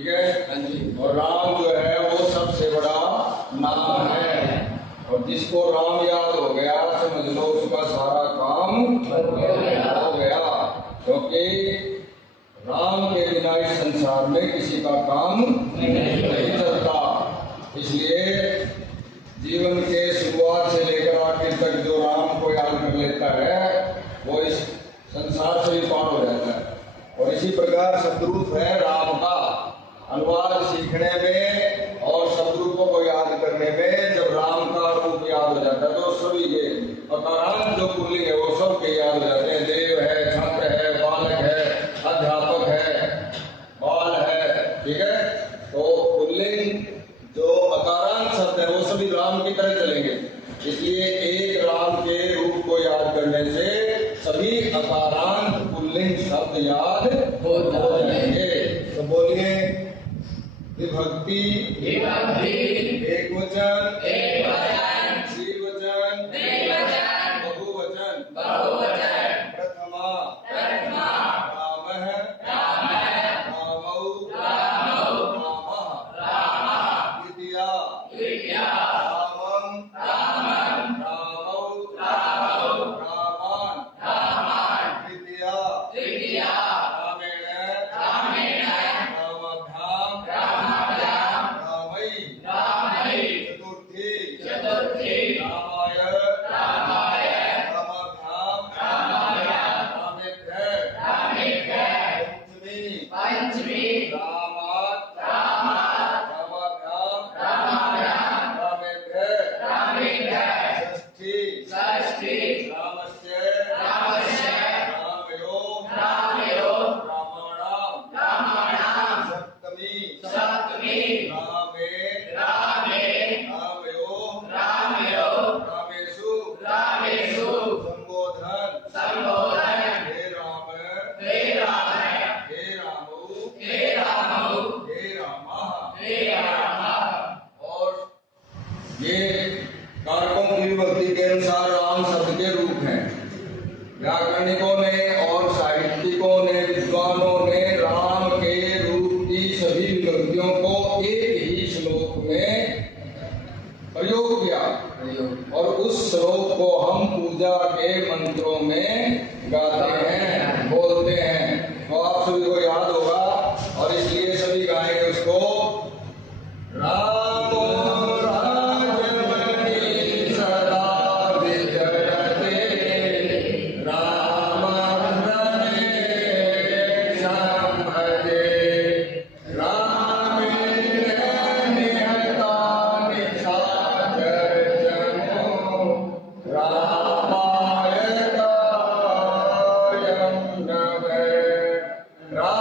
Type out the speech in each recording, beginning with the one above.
ठीक है। और राम जो है वो सबसे बड़ा नाम है, और जिसको राम याद हो गया समझ लो उसका सारा काम हो गया, क्योंकि राम के बिना इस संसार में किसी का काम नहीं चलता। इसलिए जीवन के शुरुआत से लेकर आखिर तक जो राम को याद कर लेता है वो इस संसार से भी पार हो जाता है। और इसी प्रकार शब्दरूप है राम का। अनुवाद सीखने में और शब्दरूपों को याद करने में जब राम का रूप याद हो जाता है तो सभी के अकारांत जो पुल्लिंग है वो सब के याद हो जाते हैं। देव है, छात्र है, बालक है, अध्यापक है, बाल है, ठीक है। तो पुल्लिंग जो अकारांत शब्द है वो सभी राम की तरह चलेंगे। इसलिए एक राम के रूप को याद करने से सभी अकारांत पुल्लिंग शब्द याद हो जाएंगे। तो बोलिए विभक्ति, एक वचन, द्विवचन, बहुवचन, प्रथमा, रामः, रामौ, रामः, द्वितीया, रामं, रामौ, रामान्, तृतीया, रामेण, रामाभ्यां, रामई, चतुर्थी, रामाय, रामाभ्यां, रामेभ्यः, पंचमी, रामात्, रामाभ्यां, रामेभ्यः, षष्ठी, रामस्य, रामयो, रामाणां, सप्तमी, रामे, रामयो, रामेषु, संबोधन, हे राम, हे रामौ, हे रामः। और ये कारकों की विभक्ति के अनुसार राम शब्द के रूप हैं। व्याकरणिकों ने और साहित्यिकों ने, विद्वानों ने राम के रूप की सभी विभक्तियों को एक ही श्लोक में प्रयोग किया, और उस श्लोक को हम पूजा के मंत्रों में गाते हैं, बोलते हैं। तो आप सभी को याद होगा और इसलिए सभी गाएंगे उसको। राम राजमणि सदा विजयते, राम रमेशं भजे, रामेण निहतानि साचर्यं, रामाय कार्यं नवे,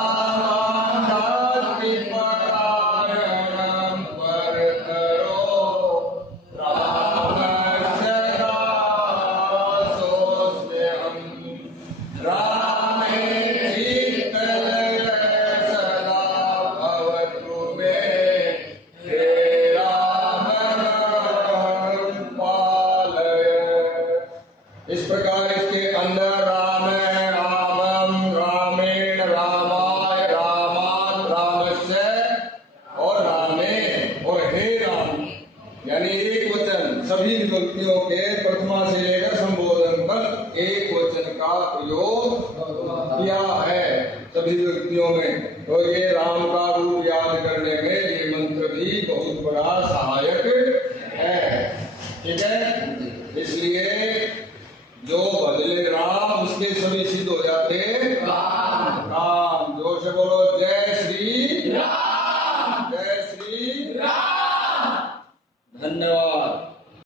रामानास्ति परायणं परतरो, रामस्य दासोऽस्म्यहं, रामे शीतलय सदा भवतु मे, हे राम पालय। इस प्रकार इसके अंदर राम है, रामम, रामेण, रामाय, रामान्, रामस्य और रामे और हे राम, यानी एक वचन सभी विभक्तियों के प्रथमा से लेकर संबोधन तक एक वचन का प्रयोग किया है सभी विभक्तियों में। तो ये राम का रूप याद करने में ये मंत्र भी बहुत बड़ा सहारा